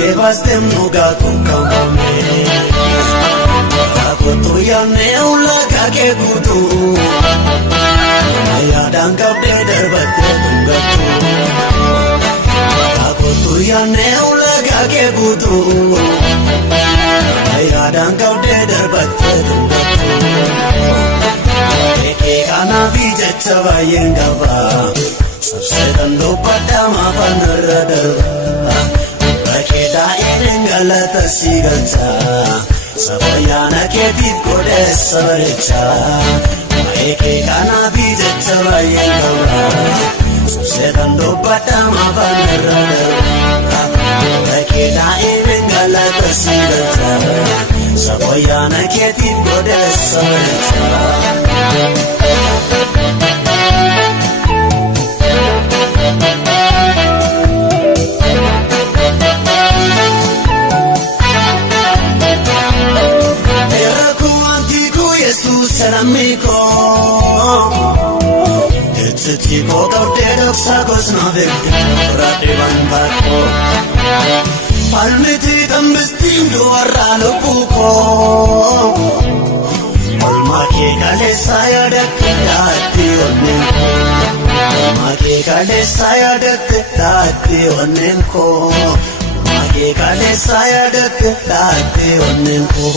Ke bastem nuga kumkame Akoto yane ulaga ke kutu Ayadang kabde darbate tungatu Akoto yane ulaga ke kutu Ayadang kabde darbate tungatu Eke kana bijacha bayengaba Sabse dando padama panarada Rakeda irengalata sigalcha Sabayana ketit kodes sabarcha Eke kana bijacha bayengaba Sabse dando padama panarada Rakeda irengalata sigalcha Sabayana ketit kodes sabarcha Amico Etiko kaudedok sagos navek Radevan bako Palmiti tambestim duaralo buko Olmake kale saya dakati onenko Olmake kale saya dakati onenko Olmake kale saya dakati onenko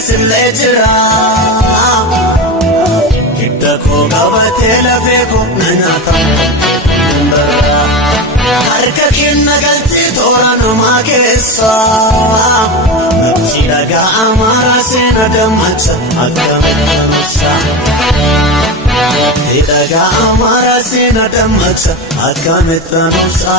Simlejra Kitta ko gabate lave ko nanata Harka kinna galti thora no magesa Nachi daga amara se nadamacha akamettanusa Daga amara se nadamacha akamettanusa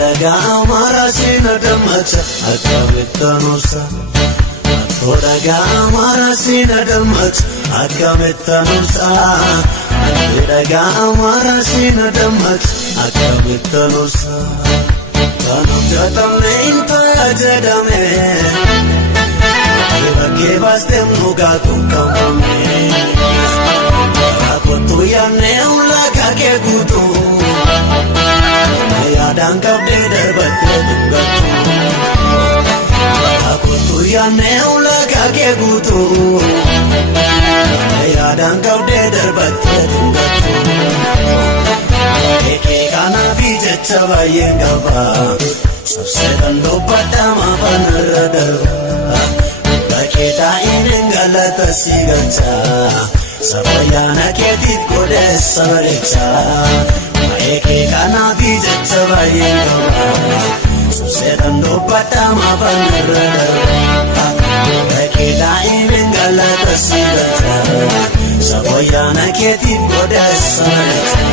Daga amara se nadamacha akamettanusa Odaga amara sina damat akamettanusa Odaga amara sina damat akamettanusa Kanu jatamne inta jadame Ke bastem nuga kumkame Akoto yane ulaga ke kutu Ayadang kabde darbate tungatu Akoto yane ulaga ke kutu Ayadang kabde darbate tungatu Eke kana bijacha bayengaba Sabse dando padama panarada Rakeda irengalata sigalcha Sabayana ketit kodes sabarcha Eke kana bijacha bayengaba Sabse dando padama panarada Rakeda irengalata sigalcha Sabayana ketit kodes sabarcha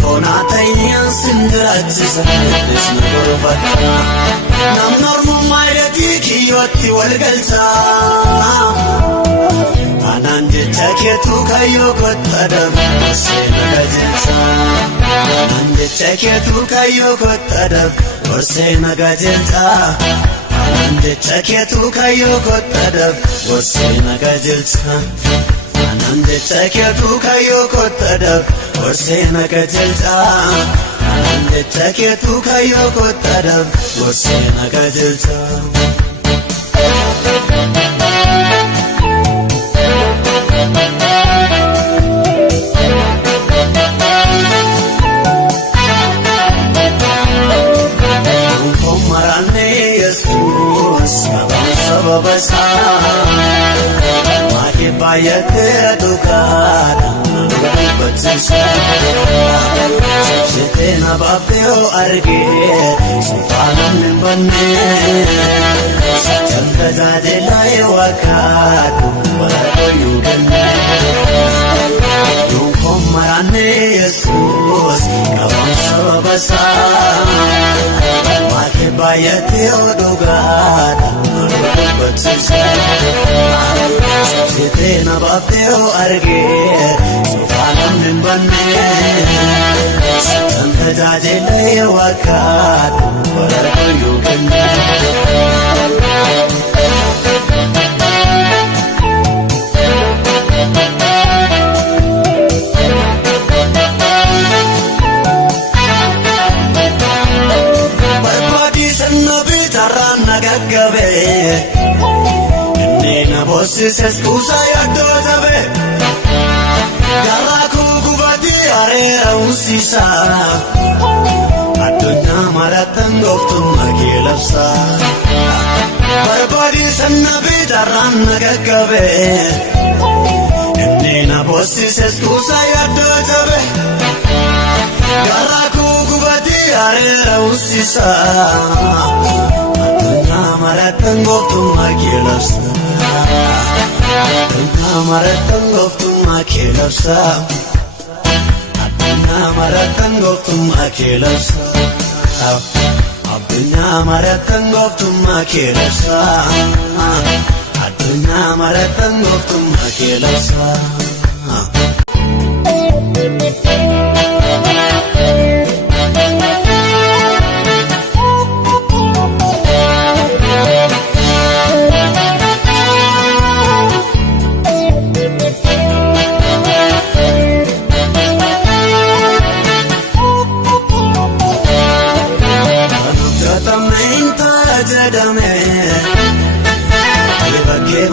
Kona tayan sindrachisa nisnurvata Nam normu mayrati kiyoti walgalcha Anan jecha ketu kayo kottadam Orsena gajelcha Anan jecha ketu kayo kottadam Orsena gajelcha Anan jecha ketu kayo kottadam Orsena gajelcha Anan jecha ketu kayo kottadam Orsena gajelcha Anan jecha ketu kayo kottadam Orsena gajelcha Marane Jesus Abang sababasa Maki bayate adukada Batsisa Sabsete na babdeo arge Supanam nimbane Chanda jade lae wakadu Walato yugane Yung marane Jesus Abang sababasa Maake baay'ate odugaadha Dubbachisa Sabsitee na baaftee argee Sofaanan hin banne Sitan tajaajilee wakkaadha Waraabuu kenne Nina bosses kusa yaddo zabe Garaku gubati arera usisa Adunya maratan goftum makelapsa Barbadi sannabi taran nagagabe Nina bosses kusa yaddo zabe Garaku gubati arera usisa Maratan goftum makelapsa Maratan goftum makelapsa Maratan goftum makelapsa Maratan goftum makelapsa Maratan goftum makelapsa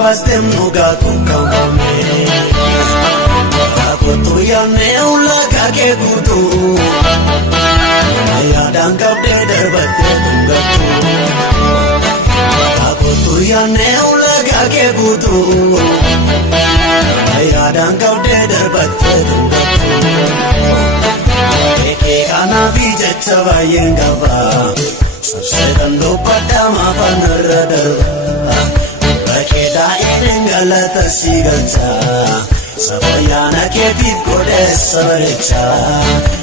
Bastem nuga kukamame Akoto yane ulaga ke kutu Ayadang kabde darbate tungatu Akoto yane ulaga ke kutu Ayadang kabde darbate tungatu Eke kana bijacha bayengaba Sabse dando padama panara darba Bakeda inengalata sigacha Sabayana ketit kodes sabaricha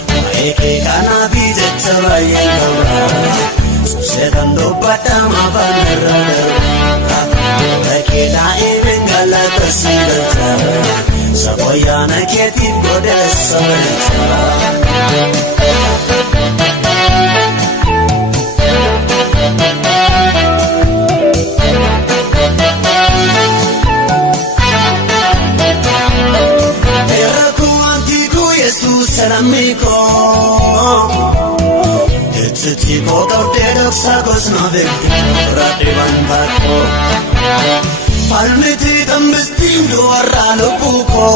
Maeke kana bijacha bayengaba Susedando patama banarada Bakeda inengalata sigacha Sabayana ketit kodes sabaricha Salamiko Etitiko kaudedok sagos navek Radevan bako Palmiti tambestim duarra lupuko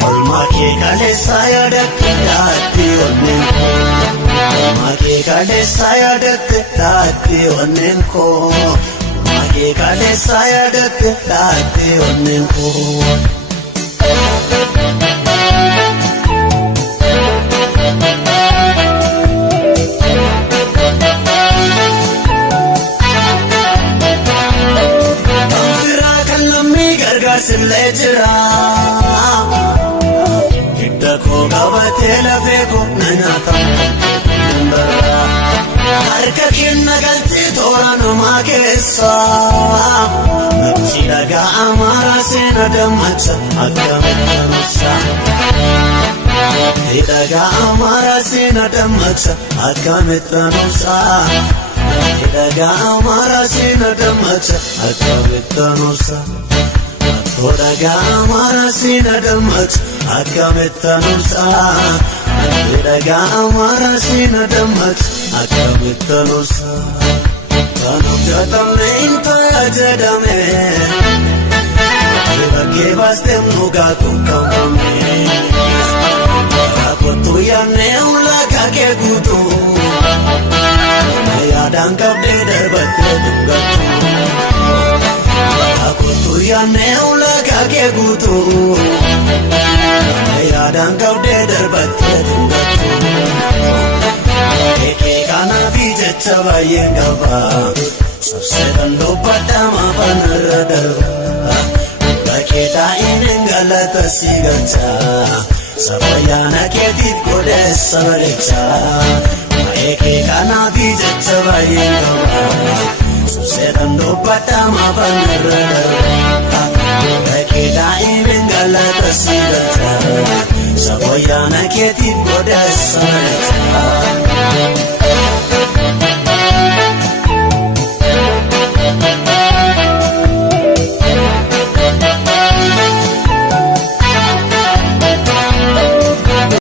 Olmake kale saya dakte dati onenko Olmake kale saya dakte dati onenko Olmake kale saya dakte dati onenko Silejra Hidda ko gabate lafe ko nanata Harka kenna galti tora numa kessa Natti daga amara sena damacha akkametanusa Daga amara sena damacha akkametanusa Daga amara sena damacha akkametanusa Odaga amara sina damat akkametanusa Odaga amara sina damat akkametanusa Kanuk jatamne inta jadame Bake bastem nuga kukamame Akotu yane ulaga ke kutu Ayadang kabde darbate dungatu Akotu yane ulaga ke kutu Ayadang kabde darbate dungatu Eke kana bijacha bayengaba Sabse dando padama panara darba Bakeda inengalata sigacha Sabayana keetit godhes sabaricha Maeke kanafi jachabayin gaba Susetan dubbata mabanirra Maeke da'imin galata sigalcha Sabayana keetit godhes sabaricha